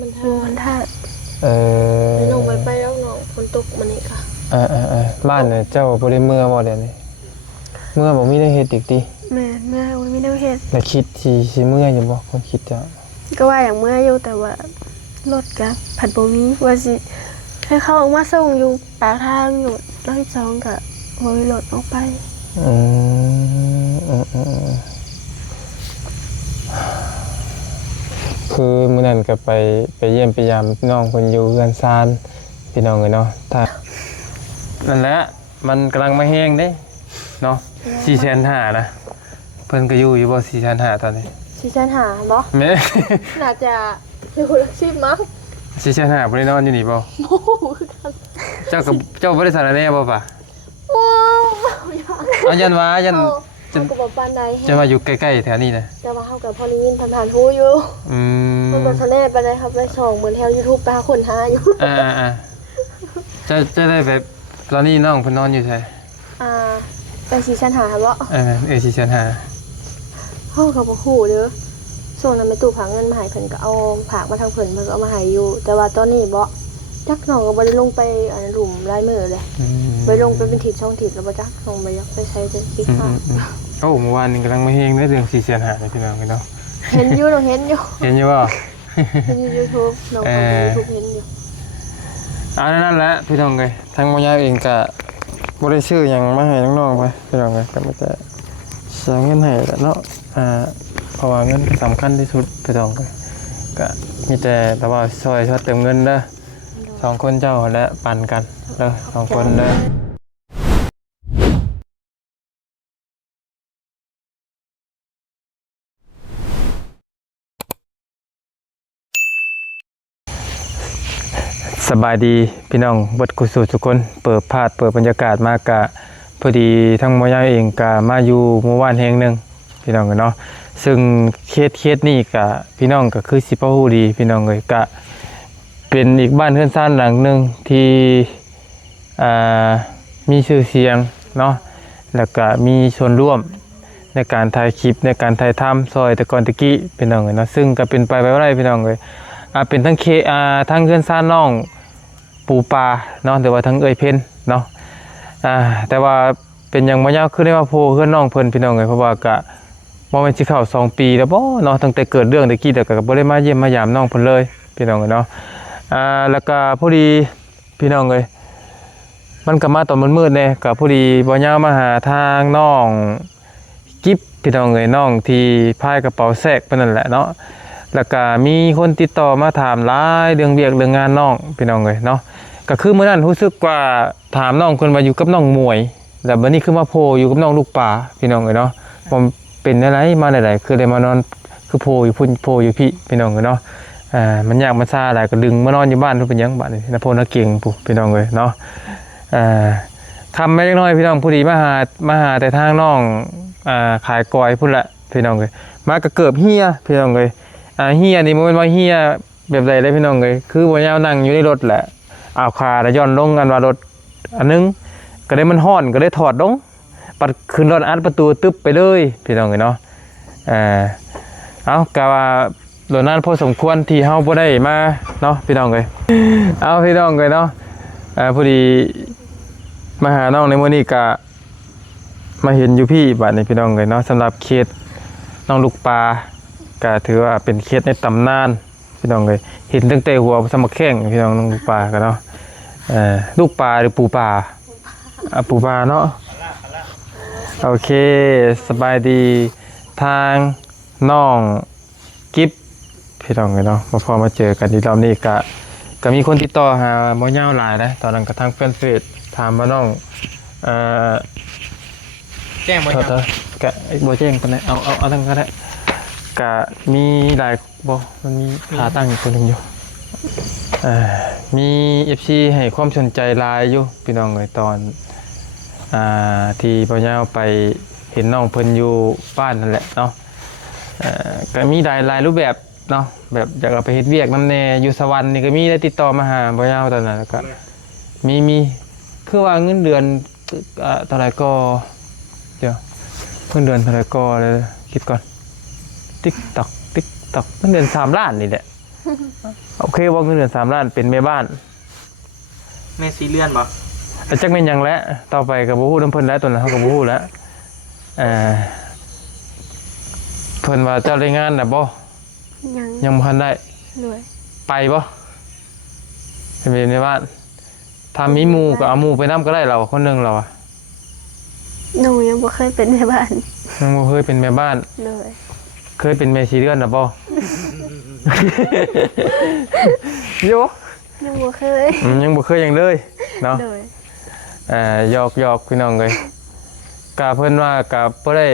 มันท่าลงไปแล้วน้องฝนตกมันนี่ค่ะบ้านเนี่ยเจ้าบ่ได้เมื่อบ่เดี๋ยวนี้เมื่อบ่มีได้เฮ็ดอีกติแม่เมื่อมีได้เฮ็ดแล้วคิดสิเมื่ออยู่บ่คนคิดจะก็ว่าอย่างเมื่ออยู่แต่ว่ารถกับผัดบ่มีว่าสิให้เขาออกมาส่งอยู่ปากทางอยู่ร้อยสองกับบ่มีรถออกไปคือมื้อนั้นก็ไปเยี่ยมไปยามน้องเพิ่นอยู่เรือนซานพี่น้องเอ้ยเนาะถ้านั่นแหละมันกำลังมาแห้งเด้เนาะ4,500,000นะเพิ่นก็อยู่บ่4,500,000ตอนนี้4,500,000บ่แม่ น่าจะอยู่ละ10มั้ง4,500,000บ่ได้นอนอยู่นี่บ่โอ้คือกันเจ้าบ่ได้สารแน่บ่ป่ะว้าวเอายันว่ายันก็บ่ปานใดจะมาอยู่ใกล้ๆแถวนี้นะแต่ว่าเฮากับพ่อนี้ผ่านๆฮู้อยู่มันบ่ทันแน่ปานใดครับไปส่องเหมือนแถว YouTube ไปหาคนหาอยู่จะได้แบบตอนนี้น้องเพิ่นนอนอยู่ไสไป4,500,000บ่4,500,000เฮาก็บ่ฮู้เด้อส่งนำไปตู้ฝากเงินมาให้เพิ่นก็เอาฝากมาทางเพิ่นก็เอามาให้อยู่แต่ว่าตอนนี้บ่จักน้องก็บ่ได้ลงไปหลุมลายมือเลยไปลงไปเป็นทิศช่องทิศแล้วบ่จักส่งไปยักไปใช้จะคิดว่าโอ้เมื่อวานนี้กำลังมาเฮงเรื่อง4,500,000นี่พี่น้องเนาะเห็นอยู่น้องเห็นอยู่บ่เห็นอยู่ YouTube น้องก็YouTube เห็นอยู่นั่นแหละพี่น้องเอ้ยทางมายาเองก็บ่ได้ซื้อหยังมาให้น้องๆไปพี่น้องเอ้ยก็มีแต่เสียเงินให้แหละเนาะเพราะว่าเงินสำคัญที่สุดพี่น้องเอ้ยก็มีแต่ว่าช่วยเติมเงินเด้อ2คนเจ้าและปันกันเด้อ2คนเด้อสบายดีพี่น้องเบิดกุศลทุกคนเปิดบรรยากาศมากะพอดีทั้งมอยาเองกะมาอยู่หมู่บ้านแห่งหนึ่งพี่น้องกันเนาะซึ่งเคสนี่กะพี่น้องก็คือสิบ่ฮู้ดีพี่น้องเลยกะเป็นอีกบ้านเรือนซ่านหลังหนึ่งที่มีชื่อเสียงเนาะแล้วก็มีส่วนร่วมในการถ่ายคลิปในการถ่ายทำซอยแต่ก่อนตะกี้พี่น้องเลยเนาะซึ่งก็เป็นไปบ่ได้พี่น้องเลยเป็นทั้งทั้งเรือนซ่านน้องปูปลาเนาะแต่ว่าทั้งเอ่ยเพ่นเนาะแต่ว่าเป็นอย่างมายาวคือได้มาโพเพื่อนน้องเพิ่นพี่น้องเลยเพราะว่ากะบ่แม่นสิเข้า2 ปีแล้วบ่เนาะตั้งแต่เกิดเรื่องตะกี้แต่ก็บ่ได้มาเยี่ยมมายามน้องเพิ่นเลยพี่น้องเนาะแล้วก็พอดีพี่น้องเลยมันก็มาตอนมืดๆแน่ก็พอดีบ่ยาวมาหาทางน้องกิ๊บพี่น้องเลยน้องที่พายกระเป๋าแซกเพิ่นนั่นแหละเนาะแล้วก็มีคนติดต่อมาถามหลายเรื่องเวียกเรื่องงานน้องพี่น้องเลยเนาะก็คือเมื่อนั้นรู้สึกว่าถามน้องคนว่าอยู่กับน้องมวยแล้วบัดนี้คือมาโพอยู่กับน้องลูกป่าพี่น้องเลยเนาะผมเป็นอะไรมาไหนๆคือเลยมานอนคือโพอยู่พุ่นโพอยู่พี่พี่น้องเลยเนาะมันยากมันซาอะไรก็ดึงมานอนอยู่บ้านทุกเป็นยังบ้านนี่นะโพนักเก่งปุ๊พี่น้องเลยเนาะคำไม่เล็กน้อยพี่น้องผู้ดีมาหาแต่ทางน้องขายกอยพุ่นละพี่น้องเลยมากระเกิบเฮียพี่น้องเลยเฮียนี่มันเป็นว่าเฮียแบบไรเลยพี่น้องเลยคือวันยาวนั่งอยู่ในรถแหละเอาขาแล้วย้อนลงกันว่ารถอันนึงก็ได้มันห่อนก็ได้ถอดลงปัดขึ้นรถอัดประตูตึ๊บไปเลยพี่น้องเลยเนาะเอากะว่าโดนนั้นพอสมควรที่เฮาบ่ได้มาเนาะพี่น้องเลยเอาพี่น้องเลยเนาะพอดีมาหาน้องในมื้อนี้กะมาเห็นอยู่พี่บัดนี้พี่น้องเลยเนาะสำหรับเคสน้องลูกปลาก็ถือว่าเป็นเคสในตำนานพี่น้องเลยเห็นตั้งแต่หัวสมัครแข้งพี่น้องลูกปลากันเนาะลูกปลาหรือปูปลาปูปลาเนาะโอเคสบายดีทางน้องกิ๊บพี่น้องเลยเนาะพอมาเจอกันที่รอบนี้ก็มีคนติดต่อหาหมอยาวหลายนะตอนนั้นก็ทางแฟนเพจถามมาน้องแจ้งบ่ครับกะบ่แจ้งปานใดเอาทั้งก็ได้กะมีหลายบ่มันมีขาตั้งอีกคนนึงอยู่มี FC ให้ความสนใจหลายอยู่พี่น้องเอ้ยตอนที่พ่อยาวไปเห็นน้องเพิ่นอยู่บ้านนั่นแหละเนาะก็มีหลายรูปแบบเนาะแบบอยากเอาไปเฮ็ดเวียกนำแน่อยู่สวรรค์นี่ก็มีได้ติดต่อมาหาพ่อยาวตอนนั้นแล้วก็มีคือว่าเงินเดือนเท่าไหร่ก็เดี๋ยวเงินเดือนเท่าไหร่ก็เลยคิดก่อนติ๊กตอกเงินเดือน3 ล้านนี่แหละ โอเคว่าเงินเดือน3 ล้านเป็นแม่บ้าน แม่ซีเลื่อนบ่ แต่จักแม่นหยังแล้วต่อไปก็บ่ฮู้นำเพิ่นแล้วตัวนั้นเฮาก็บ่ฮู้แล้วเพิ่นว่าเจ้าได้งานน่ะบ่ ยัง ยังบ่ทันได้ ด้วย ไปบ่เป็นแม่บ้านถ้ามีหมู่ก็เอาหมู่ไปนํก็ได้เราคนหนึงเราอะ หนูยังบ่เคยเป็นแม่บ้าน ยังบ่เคยเป็นแม่บ้าน เลย เคยเป็นแม่ชีเดือนน่ะบ่ โย ยังบ่เคย ยังบ่เคยหยังเลยเนาะ เลย หยอกพี่น้องเลยกะเพิ่นว่ากะบ่ได้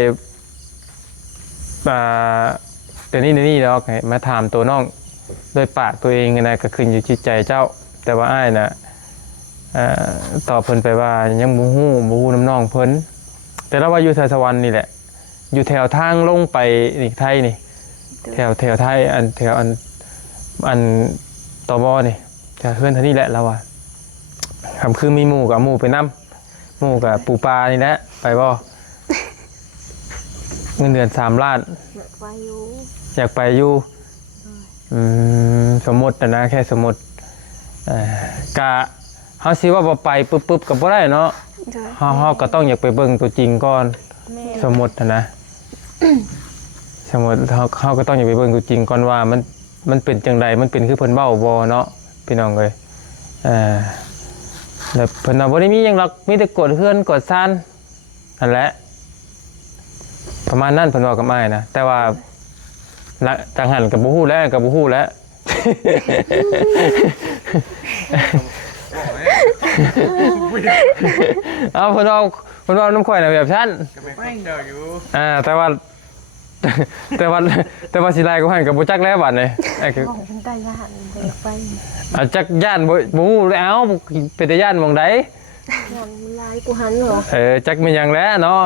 แต่นี่ดอกให้มาถามตัวน้องโดยปากตัวเองนะก็ขึ้นอยู่ที่ใจเจ้า แต่ว่าอ้ายน่ะตอบเพิ่นไปว่ายังบ่ฮู้น้ำน้องเพิ่นแต่เราว่าอยู่แถวสวรรค์นี่แหละ อยู่แถวทางลงไปนี่ไทยนี่แถวไทยแถวอันตบนี่แถวเพื่อนเท่านี้แหละเราว่าคำคือมีหมู่กับหมู่ไปนำหมู่กับปูปลานี่แหละไปบ่ เงินเดือน3 ล้าน อยากไปอยู่ อยากไปอยู่สมมตินะแค่สมมติกะเฮาสิว่าบ่ไปปึ๊บก็บ่ได้เนาะ เลย เฮาก็ต้องอยากไปเบิ่งตัวจริงก่อน แม่ สมมตินะ สมมติเขาก็ต้องอย่าไปเบิ่งตัวจริงก่อนว่ามันเป็นจังใดมันเป็นคือเพิ่นเบ้าบ่เนาะพี่น้องเอ้ยแล้วเพิ่นน่ะบ่ได้มีหยังหรอกมีแต่กดเฮือนกดซ่านนั่นแหละประมาณนั้นเพิ่นเว้ากับอ้ายนะแต่ว่าละจังหันก็บ่ฮู้แล้วก็บ่ฮู้แล้ว เอาเพิ่นเอาน้ำข่อยน่ะแบบฉัน ก็ไม่เจออยู่ แต่ว่า แต่ว่าสิไล่ก็หันกับบ่จักแล้วบัดนี้ไอ้คือ ของเป็นตาย่านอยากไป จักย่านบ่ฮู้แล้วเอ้าเป็นตาย่านหม่องใด ย่านมันลายกูหันเหรอ จักแม่นหยังแล้วเนาะ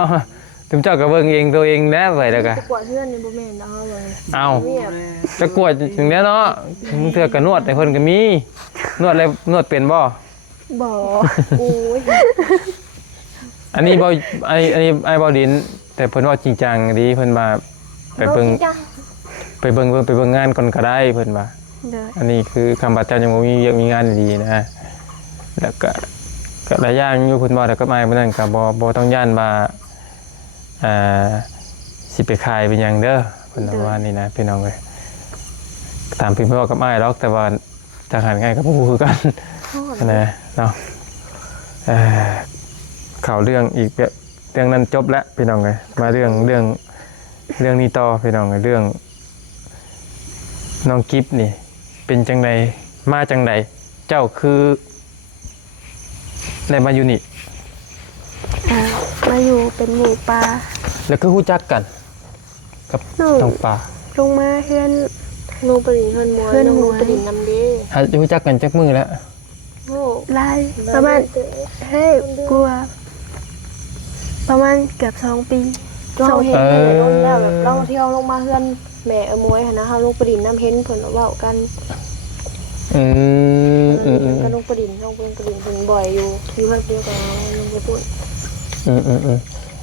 ถึงเจ้าก็เบิ่งเองตัวเองแล้วไปแล้วก็ จะกวาดเพื่อนนี่บ่แม่นเอาเลย เอ้า เมีย จะกวดถึงแล้วเนาะมึงเทื่อก็นวดให้เพิ่นก็มีนวดแล้วนวดเป็นบ่ บ่โอ้ย อันนี้บ่อันนี้บ่ดิน แต่เพิ่นว่าจริงจังดีเพิ่นว่าไปเบิ่ง อาจริจั ไปเบิ่งงานก่อนก็ได้เพิ่นว่า เลย อันนี้คือคำบาดเจ็บยังบ่มีเวียกมีงานดีๆนะแล้วก็หลายอย่างอยู่เพิ่นบ่แต่ก็มาบ่นั่นก็บ่ต้องย่านว่าสิไปขายเป็นหยังเด้อเพิ่นว่านี่นะพี่น้องเอ้ยตามพี่พ่อกับอ้ายหรอกแต่ว่าทหารง่ายก็บ่ฮู้คือกันนะเนาะข่าวเรื่องอีกแบบเรื่องนั้นจบแล้วพี่น้องเอ้ยมาเรื่องนี้ต่อพี่น้องเอ้ยเรื่องน้องกิฟนี่เป็นจังใดมาจังใดเจ้าคือได้มาอยู่นี่ มาอยู่เป็นหมู่ปลา แล้วก็รู้จักกันกับ น้ น้ อ อง งปลา ลงมาเพื่อน นูปรินเฮือนมวย เฮือน น้อง ม นู วย ปรินนำเด้ หารู้จักกันจักมือแล้ว โอ้ ลายประมาณเฮ้ยกลัว ประมาณเกือบ2 ปี เราเห็นเพิ่นลงแล้วแบบเราเที่ยวลงมาเฮือนแม่มวยหั่นนะเฮาลงปรินน้ำเห็นเพิ่นเว้ากัน อืม ก็ลงปรินเพิ่นบ่อยอยู่เฮือนเดียวกันลงไปปุ่น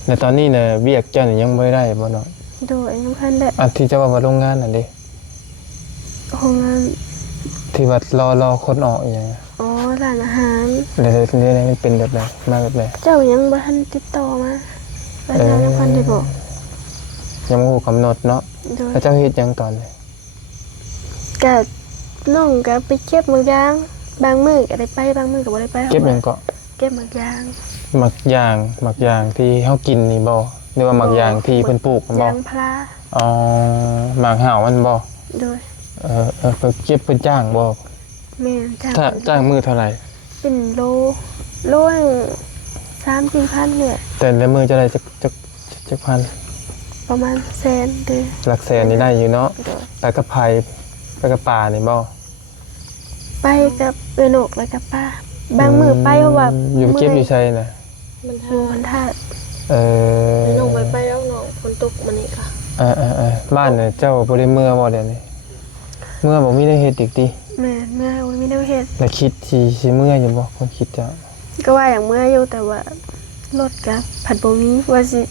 แล้วตอนนี้เนี่ยเวียกเจ้านี่ยังไม่ได้บ่เนาะ โดยน้ำพันได้ อันที่เจะว่าโรงงานน่ะดิ โรงงาน ที่ว่ารอคนออกอหย่างเงี้ย อ๋อร้านอาหาร เดี๋ยวมันเป็นแบบไหนมาแบบไหน เจ้ายังบ่ทันติดต่อมาร้านอาหารน้ำพันได้บอก ยังบ่ฮู้กำหนดเนาะ โดย แล้วเจ้าเฮ็ดหยังตอนนี้ ก็น้องก็ไปเก็บบางอย่างบางมื้อก็ได้ไปบางมื้อก็บ่ได้ไป เก็บหยังก็ เก็บบางอย่าง หมักยางที่เฮากินนี่บ่หรือว่าหมักยางที่เพิ่นปลูกมันบ่ ยางพารา อ๋อหมากห่าวมันบ่ โดย เพิ่นเก็บเพิ่นจ้างบ่ แม่นจ้าง ถ้าจ้างมื้อเท่าไหร่ เป็นโลละ3-4,000เนี่ย แต่ละมื้อจะได้จักพัน ประมาณแสนเด้อ หลักแสนนี่ได้อยู่เนาะ โดย ไปกับไผไปกับป่านี่บ่ ไปกับเอนกแล้วกับป้าบางมื้อไปเพราะว่า อยู่เก็บอยู่ไสน่ะ มัน หมู่ ท่า มันทาด น้องไปแล้วน้องฝนตกมื้อนี้ค่ะ บ้านเนี่ยเจ้าบ่ได้เมื่อบ่เดี๋ยวนี้เมื่อบ่มีได้เฮ็ดอีกติ แม่นเมื่อมีแนวเฮ็ด แล้วคิดสิเมื่ออยู่บ่คนคิดเจ้า ก็ว่าอย่างเมื่ออยู่แต่ว่ารถกับผัดบ่มีว่าสิ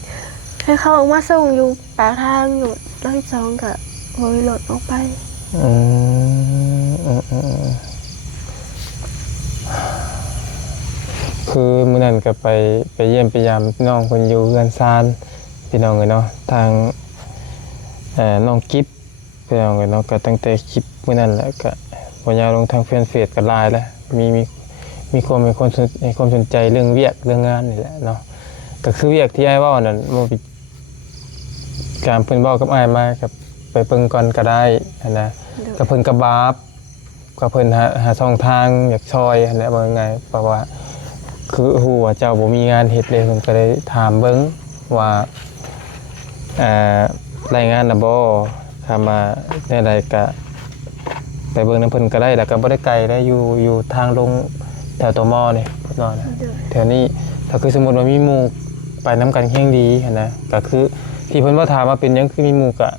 ให้เขาออกมาส่งอยู่ปากทางอยู่รอบที่2ก็บ่มีรถออกไป อืม คือมื้อนั้นก็ไปเยี่ยมไปยามน้องเพิ่นอยู่เรือนซานพี่น้องเอ้ยเนาะทางน้องกิ๊บพี่น้องเอ้ยเนาะก็ตั้งแต่คลิปมื้อนั้นแหละก็บ่ยาวลงทางเฟซก็หลายแล้วมีความสนใจเรื่องเวียกเรื่องงานนี่แหละเนาะก็คือเวียกที่อ้ายเว้านั่นบ่มีการเพิ่นเว้ากับอ้ายมากับไปเบิ่งก่อนก็ได้นะก็เพิ่นก็บาปก็เพิ่นหาช่องทางอยากช่วยนั่นแหละว่าไงเพราะว่าคือฮู้ว่าเจ้าบ่มีงานเฮ็ดเลยเพิ่นก็เลยถามเบิ่งว่ารายงานน่ะบ่ถ้ามาแนวใดก็ไปเบิ่งนำเพิ่นก็ได้แล้วก็บ่ได้ไกลได้อยู่ทางลงแถวตมนี่พุ่นเนาะนะแถวนี้ถ้าคือสมมุติว่ามีหมู่ไปนำกันแห่งดีหั่นนะก็คือที่เพิ่นว่าถามว่าเป็นหยังคือมีหมู่ก็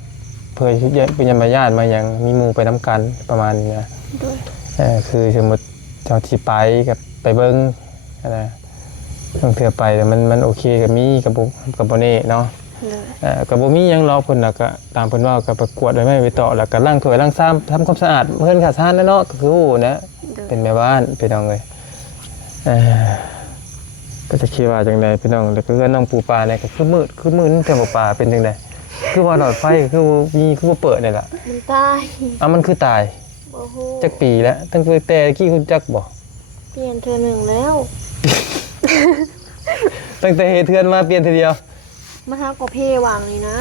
เพื่อเป็นญาติญาติมาหยังมีหมู่ไปนำกันประมาณนี้นะคือสมมุติเจ้าที่ไปกับไปเบิ่งนะต้องเทื่อไปแต่มันโอเคกับมีกับบ่แน่เนาะก็บ่มีหยังรอเพิ่นน่ะก็ตามเพิ่นว่าก็ประกวดไว้ไม่ไปต่อแล้วก็ล้างถ้วยล้างชามทำความสะอาดเพิ่นก็ซ่านเนาะก็คือโอ้นะเป็นแม่บ้านพี่น้องเอ้ยก็จะคิดว่าจังได๋พี่น้องแล้วก็เฮือนน้องปูปลาเนี่ยก็คือมืดแต่บ่ปลาเป็นจังได๋คือว่าหลอดไฟคือบ่เปิดนี่ล่ะมันตายมันคือตายบ่ฮู้จักปีแล้วตั้งแต่กี้คุณจักบ่เปลี่ยนเทื่อหนึงแล้ว ตั้งแต่เฮ็ดเทือนมาเปลี่ยนทีเดียวมาทำกับเพวางนี่นะ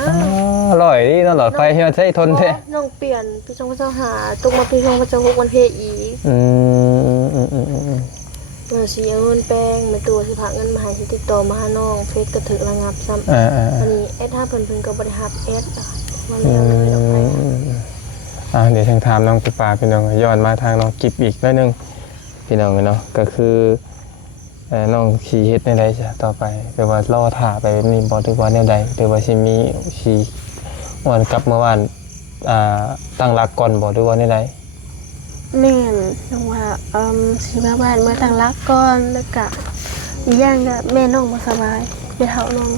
อร่อยนี่หลอดไฟที่มันใช้ทนแท้น้องเปลี่ยนพี่ชงพระเจ้าหาตกมาพี่ชงพระเจ้า6วันเพอีสิเอาเงินแป้งมาตัวสิพาเงินมาให้สิติดต่อมาหาน้องเฟซก็ถึกระงับซ้ำอันนี้แอด5เพิ่นก็บ่ได้รับแอดมาแล้วเลยออกไปเดี๋ยวทางถามน้องปูปลาพี่น้องย้อนมาทางน้องกิบอีกหน่อยนึงพี่น้องเนาะก็คือน้องขี่เฮ็ดในใดจ้ะต่อไปหรือว่ารอถ่าไปแบบนี้บ่หรือว่าแนวใดหรือว่าสิมีขี่วันกลับเมื่อวานตั้งหลักก่อนบ่หรือว่าแนวใดแม่นน้องว่าสิมาบ้านมาตั้งหลักก่อนแล้วก็อีกอย่างก็แม่น้องบ่สบายไปเฒ่าน้อง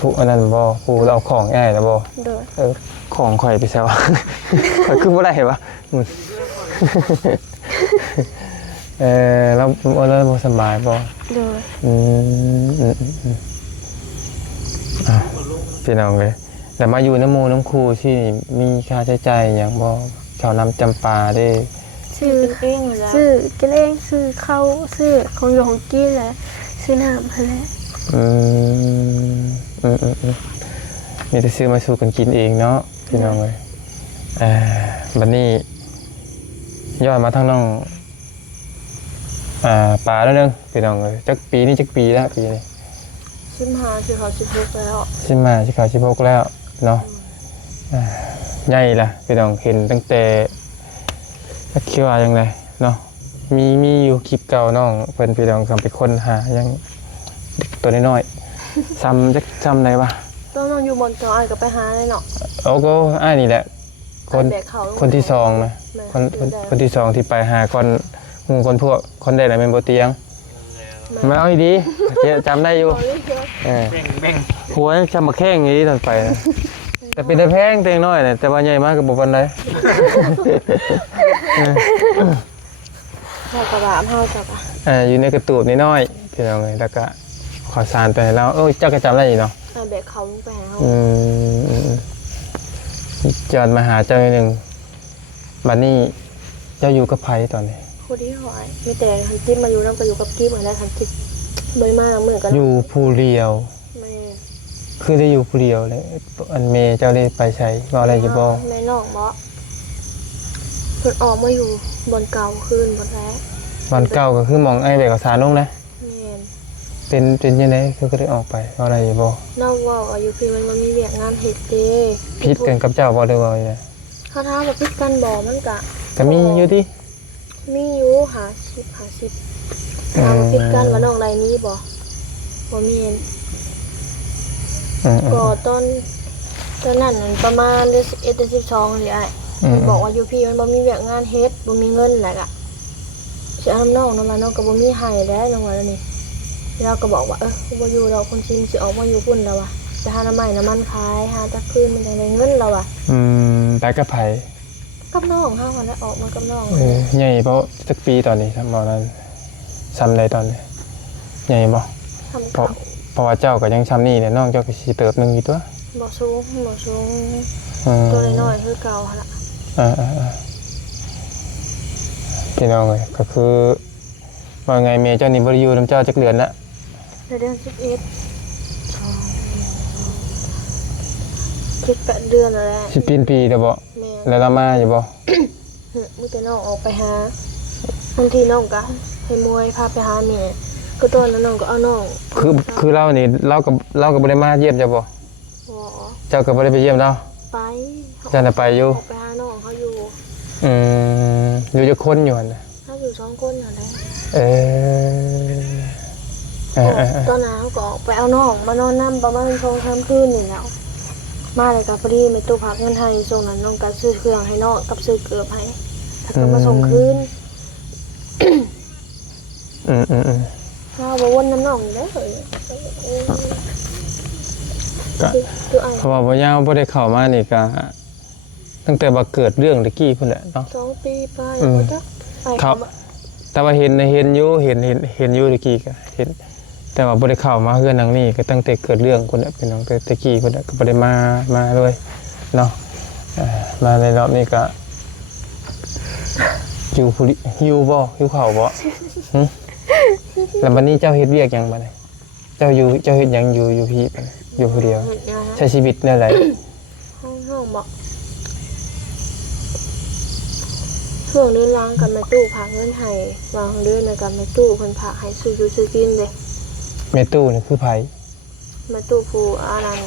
ผู้อันนั้นบ่ผู้เราของง่ายแล้วบ่ของข่อยไปแซวข่อยคือบ่ได้เห็นบ่เราบ่สบายบ่พี่น้องเลยแต่มาอยู่น้ำมูน้ำคูที่มีค่าใช้จ่ายอย่างบ่เขานำจำปาได้ซื้อเองซื้อกินเองซื้อข้าวซื้อของอยู่ของกินแหละซื้อน้ำหั่นแหละมีแต่ซื้อมาสู่กันกินเองเนาะพี่น้องเลยบัดนี้ย้อนมาทางน้องปลาแล้วนึงพี่น้องเลยจักปีนี้ปีแล้วปีนี้15สิเขา16แล้ว15สิเขา16แล้วเนาะใหญ่ล่ะพี่น้องเห็นตั้งแต่จักคิดว่าจังไดเนาะมีอยู่คลิปเก่าน้องเพิ่นพี่น้องไปค้นหายังเด็กตัวน้อยๆซ้ำได้ป่ะต้องนอนอยู่บนเก่าอ้ายก็ไปหาได้เนาะก็อ้ายนี่แหละคนที่2นะคนที่2ที่ไปหาก่อนหมู่คนพวกคนได้น่ะแม่นบ่เตียงมาเอาดีจำได้อยู่แบ่งหัวจำมาแข้งอย่างนี้ตอนไปนะแต่เป็นแต่แพงเตียงน้อยเนี่ยแต่ว่าใหญ่มากกับบ่ปานใดเฮากระบะเฮาจับอยู่ในกระตูบนิดหน่อยพี่น้องเลยแล้วก็ขอสารไปแล้วเจ้าก็จำได้อยู่เนาะแบกเขาลงไปหาเฮาจอดมาหาเจ้าหนึ่งบัดนี้เจ้าอยู่กับไผตอนนี้คนที่หอยมีแต่ทันจิ๊บมาอยู่น้ำก็อยู่กับกิ๊บเหมือนได้ทันจิ๊บเบยมากเหมือนกันอยู่ผู้เดียวคือได้อยู่ผู้เดียวเลยอันเมย์เจ้าได้ไปใช้บอกอะไรจะบอกแม่น้องบอกเพิ่นออกมาอยู่บนเก่าคืนบนแรกบนเก่าก็คือมองไอ้เบกสารลงนะเป็นยังไงคือก็ได้ออกไปบอกอะไรจะบอกน้องว่าอายุพี่มันมีเวียกงานเห็ดเด้พิษกันกับเจ้าบอกได้บอกยังไงเขาท้าแบบพิษกันบอกมันกะมีอยู่ที่มีอยู่หาชิปทำพิษกันว่าน้องไรนี้บอกมีก็ตอนนั้นประมาณเดือน11เดือน12นี่ไอ้บอกว่าอยู่พี่มันบ่มีเวียกงานเฮ็ดบ่มีเงินแหละอะสิเอาน้องนำมาน้องก็บ่มีให้แล้วน้องว่าแล้วนี่เราก็บอกว่าบ่อยู่เราคนชิมสิออกมาอยู่พุ่นแล้วว่ะจะหาน้ำมันขายหาตะคืนมันจังได้เงินแล้วว่ะไปกับไผ กับน้องเฮาได้ออกมากับน้อง ใหญ่เพราะสักปีตอนนี้ครับบ่นั้นซ้ำใดตอนนี้ใหญ่บ่ ทำ เพราะว่าเจ้าก็ยังซ้ำนี่เนี่ยน้องเจ้าก็สิเติบหนึงอยู่ตัว บ่สูงตัวน้อยๆคือเก่าหั่นล่ะ พี่น้องเลยก็คือว่าไงเมย์เจ้านี่บริยูน้ำเจ้าจักเดือนละ ในเดือน11 8เดือนแล้วแหละ 10 ปีเด้อบ่ แม่ แล้วเรามาอยู่บ่ มื้อแต่น้องออกไปหาบางทีน้องก็ให้มวยพาไปหาแม่ก็ตอนนั้นน้องก็เอาน้อง คือเรานี่เราก็บ่ได้มาเยี่ยมเจ้าบ่ บ่ เจ้าก็บ่ได้ไปเยี่ยมเรา ไป เจ้าน่ะไปอยู่ ออกไปหาน้องเขาอยู่ อยู่จักคนอยู่หั่นน่ะ เขาอยู่2คนหั่นแหละ เออ ตอนนั้นเขาก็ออกไปเอาน้องมานอนนํประมาณ2-3คืนนี่แล้วมาเลยก็พอดีแม่ตู้พักเงินให้ส่งนั้นน้องก็ซื้อเครื่องให้น้องกับซื้อเกือบให้แล้วก็มาส่งคืน เราบ่วนน้ำน้องอยู่แล้วตัวไอ้ เพราะว่าบ่ยาวบ่ได้เข้ามานี่ก็ตั้งแต่ว่าเกิดเรื่องตะกี้พุ่นแหละเนาะ 2 ปีไปบ่จักไป ครับ แต่ว่าเห็นอยู่เห็นอยู่ตะกี้ก็เห็นแต่ว่าบ่ได้เข้ามาเฮือนหลังนี้ก็ตั้งแต่เกิดเรื่องพุ่นแหละเป็นน้องแต่ตะกี้พุ่นแหละก็บ่ได้มาเลยเนาะมาในรอบนี้ก็อยู่ผู้อยู่บ่อยู่เข้าบ่แล้วบัดนี้เจ้าเฮ็ดเวียกหยังบัดนี้เจ้าเฮ็ดหยังอยู่พี่บัดนี้อยู่ผู้เดียว เฮ็ดหยังฮะ ใช้ชีวิตแนวใด ห้องบอกช่วงเดือนล้างกันแม่ตู้พาเงินให้วางเดือนในกันแม่ตู้เพิ่นพาให้ซื้ออยู่ซื้อกินเด้ แม่ตู้นี่คือไผ แม่ตู้ผู้อานัน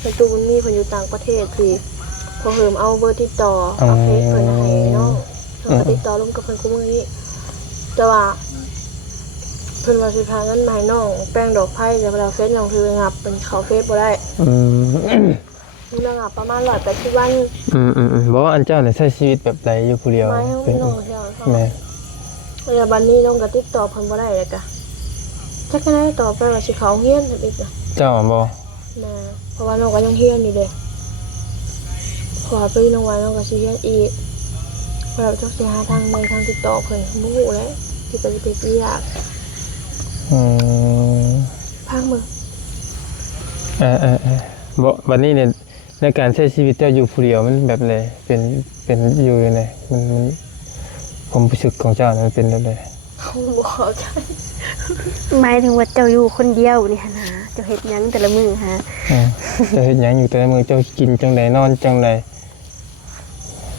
แม่ตู้เพิ่นมีเพิ่นอยู่ต่างประเทศพี่พอเหิมเอาเบอร์ติดต่อเอาเฟซเพิ่นให้เนาะแล้วก็ติดต่อลงกับเพิ่นคุมื้อนี้แต่ว่าเพิ่นว่าสิพาเงินมาให้น้องแป้งดอกไผ่แต่เวลาเฟซน้องคืองับเป็นเข้าเฟซบ่ได้มันงับประมาณ180วัน บอกว่าอันเจ้าเนี่ยใช้ชีวิตแบบใดอยู่ผู้เดียว ไม้ให้ เป็น น้องเที่ยว แม่ เวลาบัดนี้น้องก็ติดต่อเพิ่นบ่ได้เลยกะจักได้ต่อไปว่าสิเข้าเรียนอีกอ่ะ เจ้าบ่ แม่เพราะว่าน้องก็ยังเรียนอยู่เด้ขอไปน้องว่าน้องก็สิเรียนอีกเพราะเราจักสิหาทางใดทางติดต่อเพิ่นบ่ฮู้แล้วสิไปเฮ็ดอีหยัง พังมือ บอกวันนี้เนี่ยในการใช้ชีวิตเจ้าอยู่ผู้เดียวมันแบบไรเป็นอยู่ยังไงมันความรู้สึกของเจ้ามันเป็นแบบไร เขาบอกเขาใช่ หมายถึงว่าเจ้าอยู่คนเดียวนี่นะเจ้าเฮ็ดหยังแต่ละมื้อฮะ เจ้าเห็นอย่างอยู่แต่ละมือเจ้ากินจังใดนอนจังใด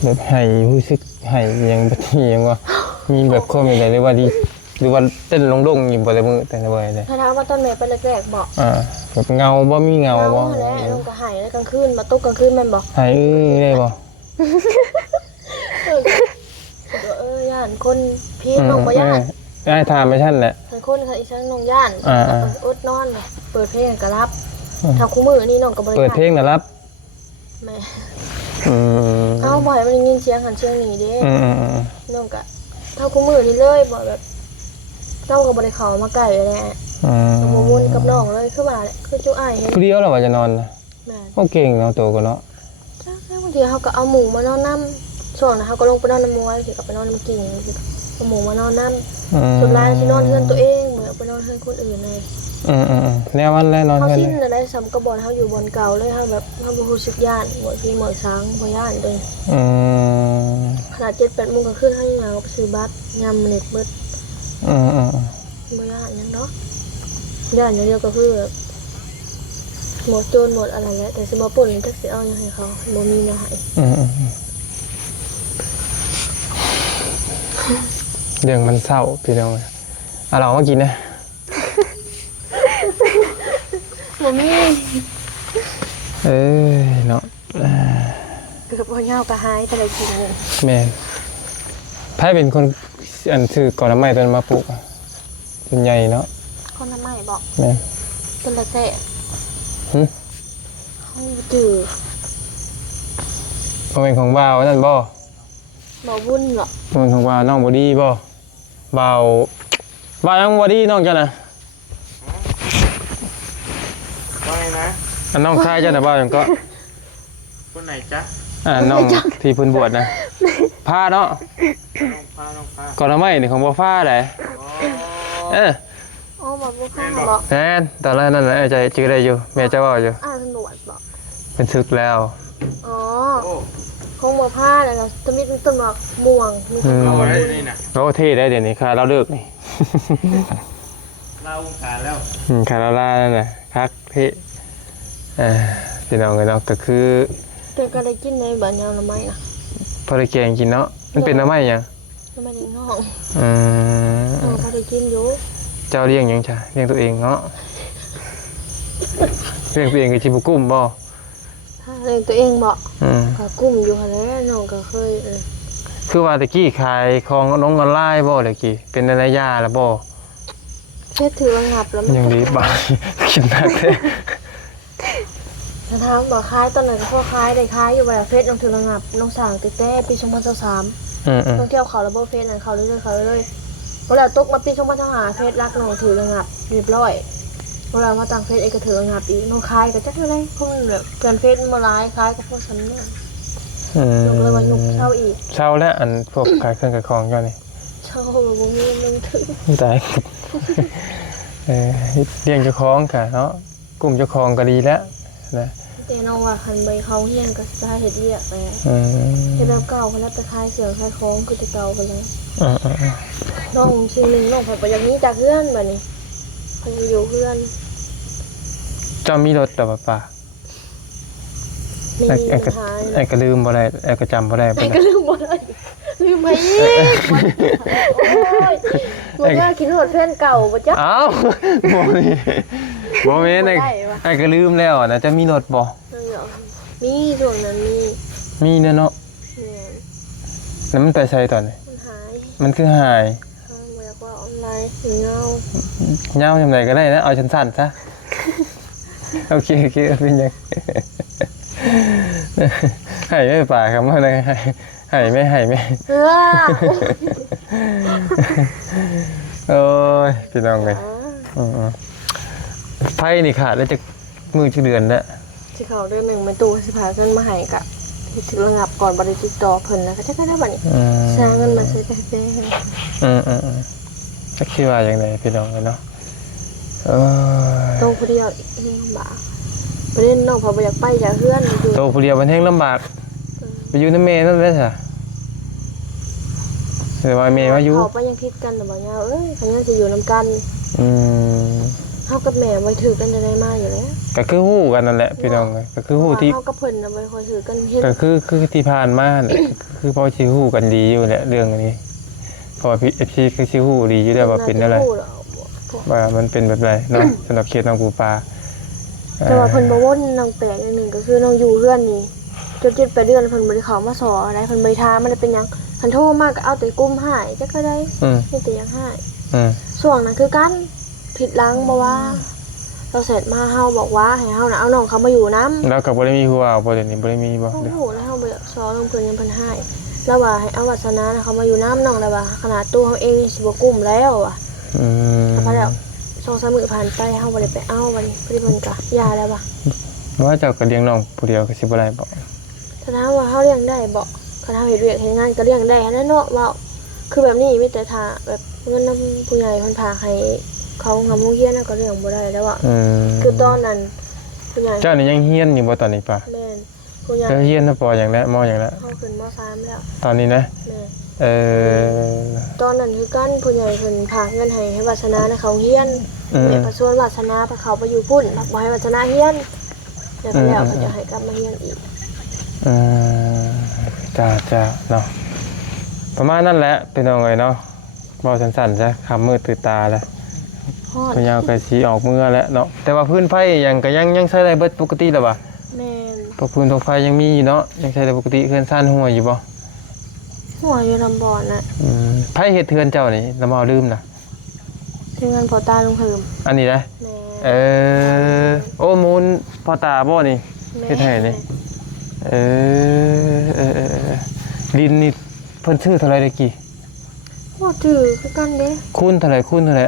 แบบให้รู้สึกให้ยังแบบนี้ยังว่ามีแบบข้อมีอะไรหรือว่าดีหรือว่าเต้นลงอยู่แต่ละมือแต่ละวันเลย ถ้าถามว่าต้นแม่เป็นแรกๆบอก แบบเงาบ่มีเงาบ่ แล้วน้องก็หายแล้วกลางคืนมาตกกลางคืนแม่นบอก หายได้บ่ ย่านคนพีน้องบ่ย่าน ได้ทานไม่ใช่แหละ คนค่ะอีช่างน้องย่านอดนอนเปิดเพลงก็รับถ้าคู่มือนี่น้องก็บ่ได้ เปิดเพลงนะรับ แม่เอาบ่ให้มันยินเสียงหันเสียงนี่เด้น้องก็ถ้าคู่มือนี่เลยบ่แบบเจ้าก็บ่ได้เข้ามาใกล้แหละมาวนกับน้องเลยคือว่าคือจุอ้ายเฮ็ด ผู้เดียวเหรอว่าจะนอนนะ แม่ โอเก่งเนาะโตกันเนาะ จ้าแล้วบางทีเขาก็เอาหมูมานอนน้ำช่วงนะเขาก็ลงไปนอนน้ำมัวสิกับไปนอนน้ำกิ่งสิเอาหมูมานอนน้ำส่วนนายที่นอนเฮือนตัวเองเหมือนไปนอนเฮือนคนอื่นเลย แนววันแล้วนอน เขา กัน สิ้น เลย อะไรซ้ำกระบอกเขาอยู่บนเก่าเลยเขาแบบเขาบูชึกย่านหมดพี่หมดช้างพย่านเลยขนาด7-8 โมงก็ขึ้นให้ยาวไปซื้อบัตรยำเน็ตเบิดพย่านยังเนาะย่านอย่างเดียวก็คือแบบหมดโจรหมดอะไรแล้วแต่สมอปุ่นจักสิเอาอย่างให้เขาโมมีมาให้ เรื่องมันเศร้าพี่น้องเอาเรามากินนะ โมมี เนาะ เกือบพอย่ากระหายแต่ละกินเลย แม่ไพ่เป็นคนอันซื้อก่อนน้ำไม้ต้นมาปลูกเป็นใหญ่เนาะ คนละไม่บอก แม่ ต้นละแสะเขาจืด บ่เป็นของบ่าวนั่นบ่ บ่วุ่นหรอก บ่เป็นของบ่าวน้องบ่ดีบ่บ่าวยังบ่ดีน้องจ้ะนะ ว่าไงนะ อันน้องชายจ้ะนะบ่าวยังก็ คนไหนจ๊ะ น้องที่เพิ่นบวชนะผ้าเนาะ น้องพา ก่อนทำไมนี่ของบ่ฟ้าได้เออ อ๋อบอกบ่ค่าบอก แม่นตอนแรกนั่นน่ะใจจื้อได้อยู่แม่จะเว้าอยู่ ตำรวจบอก เป็นศึกแล้ว อ๋อ โอ้ คงบ่ผ้าแล้วก็จะมีต้นหมากม่วงมีต้นหมาก เอา ม่ว ได้ ง นี่นะ โอ้เท่ได้เดี๋ยวนี้ค่ะเราเลิกนี่ เราขาแล้ว คาราล่านั่นน่ะคักเท่พี่น้องเนาะก็คือ เดี๋ยวก็ได้กินในบ้านยาวละไม้นะ พอได้แกงกินเนาะมันเป็นหน้ำไม้หยัง ละไม้ในน้อง อืม เขาได้กินอยู่ เจ้าเลี้ยงหยังจ้ะเลี้ยงตัวเองเนาะเลี้ยงตัวเองก็สิบ่กุ้มบ่ ถ้าเลี้ยงตัวเองบอก อืม ก็กุ้มอยู่หั่นแหล้วน้องก็เคยคือว่าตะกี้ขายของน้องออนไลน์บ่ตะกี้เป็นระยะแล้วบ่ เช็ดถือระงับแล้วมัน ยังดีบ่คิดหนักแท้ ถ้าถามบอกคล้ายตอนนั้นก็พอคล้ายได้คล้ายอยู่แบบเฟซน้องถือระงับน้องสั่งติดแต่ปี2023 อืม น้องเที่ยวเขาแล้วบ่เฟซนั่นเขาเรื่อยๆเขาเรื่อยๆเวลาตกมาปี2025เฟซรักน้องถือระงับเรียบร้อยเวลามาต่างเฟซเอกก็ถือระงับอีกน้องคล้ายก็จักอะไรเพราะมันแบบเกินเฟซมันมาหลายคล้ายกับพวกฉันเนี่ย อืม น้องเลยว่ายุคเช่าอีก เช่าแล้วอันพวกขายเครื่องขายของเจ้านี่ เช่าแบบบ่มีเงินถึง ตายเลี้ยงเจ้าของค่ะเนาะกลุ่มเจ้าของก็ดีแล้วนะ แต่น้องว่าคันใบเขาเฮียนก็สาเฮ็ดเวียกแหละ อืม เฮ็ดแบบเก่าเพิ่นแล้วไปขายเสือขายของคือแต่เก่าไปเลย อืม น้องสิ่งหนึงน้องเพิ่นบ่อย่างนี้จากเพื่อนบัดนี้เพิ่นอยู่เพื่อน เจ้ามีรถแต่ว่าป่า มี ไอ้ก็ หาย ไอ้ก็ลืมบ่ได้ไอ้ก็จำบ่ได้ ไอ้ บ่ ก็ ได้ ลืมหมดเลยลืมไปอีกโอ้ยบ่กล้ากินหอดเพื่อนเก่าบ่จ๊ะ อ้าวบ่มีบ่แม่นไอ้ก็ลืมแล้วนะจะมีรถบ่ มีช่วงนั้นมี มีเนาะ เนี่ย แล้วมันไปใช้ตอนนี้ มันหาย มันคือหาย บ่อยากว่าออนไลน์หรือเงา เงาจำไหนก็ได้นะเอาสั้นๆซะโอเคเป็นยังให้ไม่ป่าครับว่าอะไรให้ไม่ เออ โอ้ยพี่น้องเลยไพ่นี่ขาดแล้วจะมือจะเดือนแล้ว สิเขาเดือนหนึงมันตู้สิพาเงินมาให้กะที่ถึงระงับก่อนบ่ได้ติดต่อเพิ่นแล้วก็จักได้บัดนี้สร้างเงินมาใช้ไปให้ จะคิดว่าอย่างไรพี่น้องเลยเนาะ โตผู้เดียวอีกเรื่องบากประเด็นน้องพอบ่อยากไปอยากเฮือนอยู่ โตผู้เดียวมันแห้งลำบากไปอยู่ในเมย์นั่นเลยจ้ะแต่ว่าเมย์ว่าอยู่ เขาไปยังพิดกันน่ะบ่ยาวเอ้ยเขายังสิอยู่นํกัน เฮากับแม่ไว้ถือกันจะได้มาอยู่แล้ว ก็คือฮู้กันนั่นแหละพี่น้องเลยก็คือฮู้ที่ เฮากับเพิ่นน่ะไว้คอยถือกันเฮ็ด ก็คือที่ผ่านมาเนี่ยคือพอชิฮู้กันดีอยู่แหละเรื่องอันนี้เพอพี่เอฟซีคือชิฮู้ดีอยู่แล้วว่าเป็นอะไร าจพูดหรอก ว่ามันเป็นแบบไรเนาะสำหรับเคสน้องปูปลา แต่ว่าเพิ่นบ่วนน้องแปลกอย่างหนึงก็คือน้องอยู่เฮือนนี่จน7 8เดือนเพิ่นบ่ได้เข้ามาสออะไรเพิ่นบ่ได้ถามมันได้เป็นหยังคันโทรมาก็เอาแต่กุมหายจักก็ได้ มีแต่ยังหาย ช่วงนั้นคือกันผิดหลังบ่ว่า เราเสร็จมาเฮาบอกว่าให้เฮาน่ะเอาน้องเขามาอยู่นำ แล้วกับบ่ได้มีหัวเอาบ่ได้นี่บ่ได้มีบ่ โอ้ เดี๋ยว โหแล้วเฮาบ่อยากสอนเพิ่นยังเพิ่นให้แล้วว่าให้เอาวัสนานะเขามาอยู่น้ำน้องแล้วว่าขนาดตัวเฮาเองนี่สิบ่กุ้มแล้วอ่ะ พอแล้ว2-3 มื้อผ่านไปเฮาบ่ได้ไปเอาวันนี้เพิ่นก็ยาแล้วว่ะ ว่าเจ้าก็เลี้ยงน้องผู้เดียวก็สิบ่ได้บ่ ถ้าถามว่าเฮาเลี้ยงได้บ่คันเฮาเฮ็ดเวียกเฮ็ดงานก็เลี้ยงได้นั่นเนาะว่าคือแบบนี้มีแต่ถ้าแบบเงินนำผู้ใหญ่เพิ่นพากให้เขาทำโรงเรียนน่ะก็เลี้ยงบ่ได้แล้วอ่ะคือตอนนั้นผู้ใหญ่ เจ้านี่ยังเฮียนอยู่บ่ตอนนี้ป่ะ แม่นผู้ใหญ่ เจ้าเฮียนปออย่างแล้วมออย่างแล้ว เฮาขึ้นม.3แล้ว ตอนนี้นะ แม่ เ ตอนนั้นคือกันผู้ใหญ่เพิ่นพากเงินให้วาสนานะเขาเฮียนแม่ประชวนวาสนาพาเขาไปอยู่พุ่นบ่ให้วาสนาเฮียนแล้วก็แล้วเขาจะให้กลับมาเฮียนอีก จ้าเนาะประมาณนั้นแหละเป็นเอาไงเนาะเบาสั้นๆซะคำมืดตื่นตาแล้ว ฮอด พยาวก็สิออกเมื่อแล้วเนาะแต่ว่าพื้นไฟยังก็ยังใช้ได้เบิดปกติแล้วบ่ะ แม่น พวกพื้นตกไฟยังมีอยู่เนาะยังใช้ได้ปกติเฮือนซ่านหัวอยู่บ่ หัวอยู่ลำบ่อน่ะ ไผเฮ็ดเทือนเจ้านี่ละเมาลืมน่ะ ทีมงานพอตาลุงเพิ่ม อันนี้นะ แม่ โอ้มูลพ่อตาบ่นี่เฮ็ดให้นี่ดินนี่เพิ่นชื่อเท่าไหร่ตะกี้ บ่ถือคือกันเด้ คูณเท่าไหร่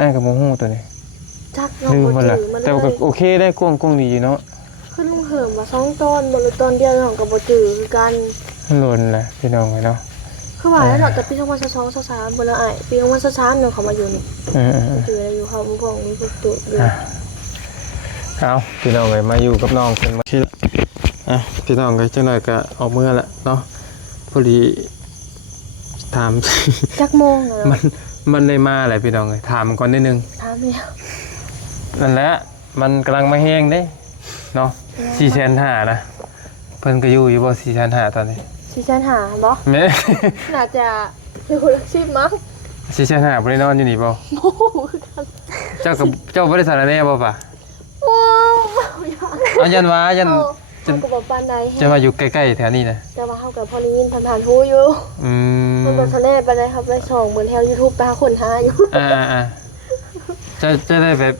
อ้ายก็บ่ฮู้ตัวนี้ จักน้อง ลืม บ่ หมด ถื ละ อมัน แต่ว่าก็โอเคได้กว้างดีอยู่เนาะ คือลุงเฮ พิ่มมา2ตอนบ่หรือตอนเดียวน้องก็บ่จื้อคือกัน มันหล่นแหละพี่น้องเนาะ คือว่าแล้วเนาะแต่ปี2022 23บ่ละอ้ายปี2023เนาะเขามาอยู่นี่ จื้ออยู่เขาพวกนี้พวกตุอยู่ เอาพี่น้องเลยมาอยู่กับน้องเป็นมาที่พี่น้องก็จังหน่อยก็ออกเมื่อละเนาะพอดีถาม จักโมงเนาะ มันได้มาอะไรพี่น้องเลยถามก่อนนิดนึง ถามเนี่ย นั่นแหละมันกำลังมาแห้งเด้เนาะ4,500,000นะเพิ่นก็อยู่บ่4,500,000ตอนนี้ สิฉันหาบ่ แม่ น่าจะเป็นคนละชีพมั้ง 4,500,000บ่ได้นอนอยู่นี่บ่ โอ้โหคือกัน เจ้าบ่ได้สารแน่บ่ป่ะ ว้าวอย่า เอายันว่ายัน เขาก็บอกปานใด จะมาอยู่ใกล้ๆแถวนี้นะ แต่ว่าเฮากับพ่อนี้ยินผ่านๆฮู้อยู่ มันบ่ทันแน่ปานใดครับไปส่องเหมือนแถว YouTube ไปหาคนหาอยู่ จะได้แบบ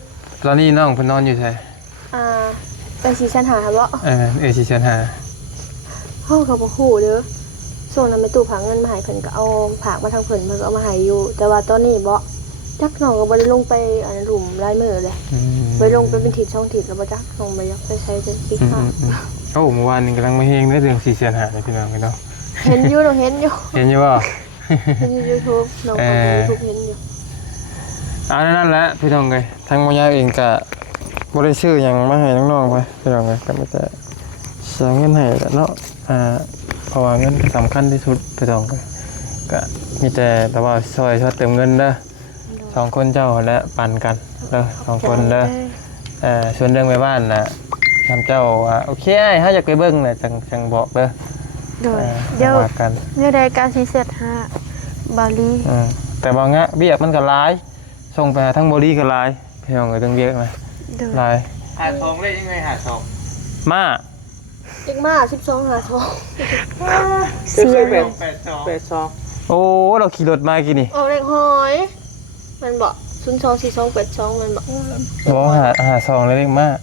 ตอนนี้น้องเพิ่นนอนอยู่ไส ไปสิฉันหาบ่ 4,500,000 เฮาก็บ่ฮู้เด้อส่งนำไปตู้ฝากเงินมาให้เพิ่นก็เอาฝากมาทางเพิ่นก็เอามาให้อยู่ แต่ว่าตอนนี้บ่จักน้องก็บ่ได้ลงไปหลุมลายมือเลยไปลงไปเป็นทิศช่องทิศแล้วบ่จักลงไปยักไปใช้จะคิดค่ะ โอ้เมื่อวานนี้กำลังมาเฮงได้เรื่อง4,500,000เลยพี่น้องเนาะ เห็นอยู่น้องเห็นอยู่ เห็นอยู่บ่ เห็นอยู่ YouTube น้องก็ดู YouTube เห็นอยู่ นั่นแหละพี่น้องเอ้ยทางมายาเองก็บ่ได้ซื้อหยังมาให้น้องๆไปพี่น้องเอ้ยก็มีแต่เสียเงินให้แหละเนาะเพราะว่าเงินสำคัญที่สุดพี่น้องก็มีแต่ว่าซอยเติมเงินเด้อ2คนเจ้าและปันกันเด้อ2คนเด้อส่วนเรื่องไปบ้านน่ะทำเจ้าโอเคไอ้เฮาอยากไปเบิ่งน่ะจังบอกเด้อ โดยเดี๋ยว ว่ากัน เมื่อใดการสิเสร็จฮะบาลี แต่บางงะเบียกมันก็หลายส่งไปหาทั้งบอดี้ก็หลายพี่น้องเอ้ยต้องเบียกนะ โดย หลาย หาทองเลยยังไงหาทอง มา อีกมา12หาทอง เสียแบบ8 2 โอ้เราขี่รถมากี่นี่ ออกเลขหอยมันบอก024282มันบอก บอกหาซองเลยเล็กมาก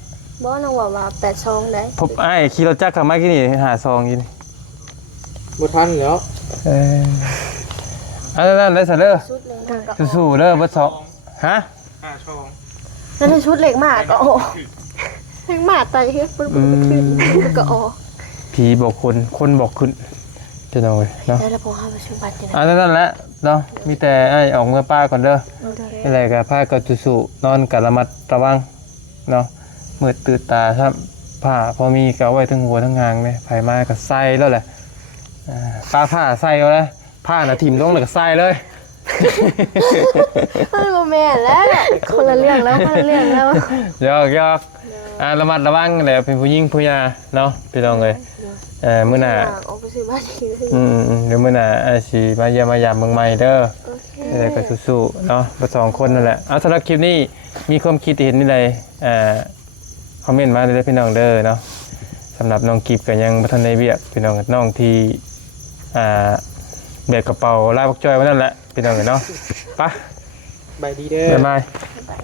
บ่น้องว่า82ได้ พบไอ้ขี่รถจักรขับมากี่นี่หาซองกี่นี่ บ่ทันแล้ว นั่นได้ซะเด้อ ชุดเลขมากก็ สู้ๆเด้อเบิดซองฮะ หาทอง นั่นคือชุดเลขมากก็ออกเลขมากไตเฮ็ดปึ๊บขึ้นก็ออก ผีบอกคนบอกขึ้นจะน้อยเนาะ แล้วพอหาประชุมบัตรนี่นะ นั่นแหละเนาะมีแต่ไอ้ออกเมื่อป้าก่อนเด้ออะไรก็ผ้าก็สู้ๆนอนกะระมัดระวังเนาะมืดตื่นตาครับผ้าพอมีก็เอาไว้ทั้งหัวทั้งหางเลยไผมาก็ใส่แล้วแหละผ้าใส่เอาเลยผ้าน่ะถิ่มลงแล้วก็ใส่เลย มันบ่แม่นแล้วคนละเรื่องแล้วคนละเรื่องแล้ว ยอกระมัดระวังแหละเป็นผู้หญิงผู้ยาเนาะพี่น้องเลยมื้อหน้า ออกไปซื้อบ้านอีกเลย เดี๋ยวมื้อหน้าสิมาเยี่ยมมายามเมืองใหม่เด้อ โอเค อะไรก็สู้ๆเนาะบ่สองคนนั่นแหละเอาสำหรับคลิปนี้มีความคิดเห็นนี่ใดคอมเมนต์มาได้พี่น้องเด้อเนาะสำหรับน้องกิฟก็ยังบ่ทันได้เวียกพี่น้องน้องที่แบกกระเป๋าลายบักจ้อยไว้นั่นแหละพี่น้องเนาะไป ใบดีเด้อ บ๊ายบาย บ๊ายบาย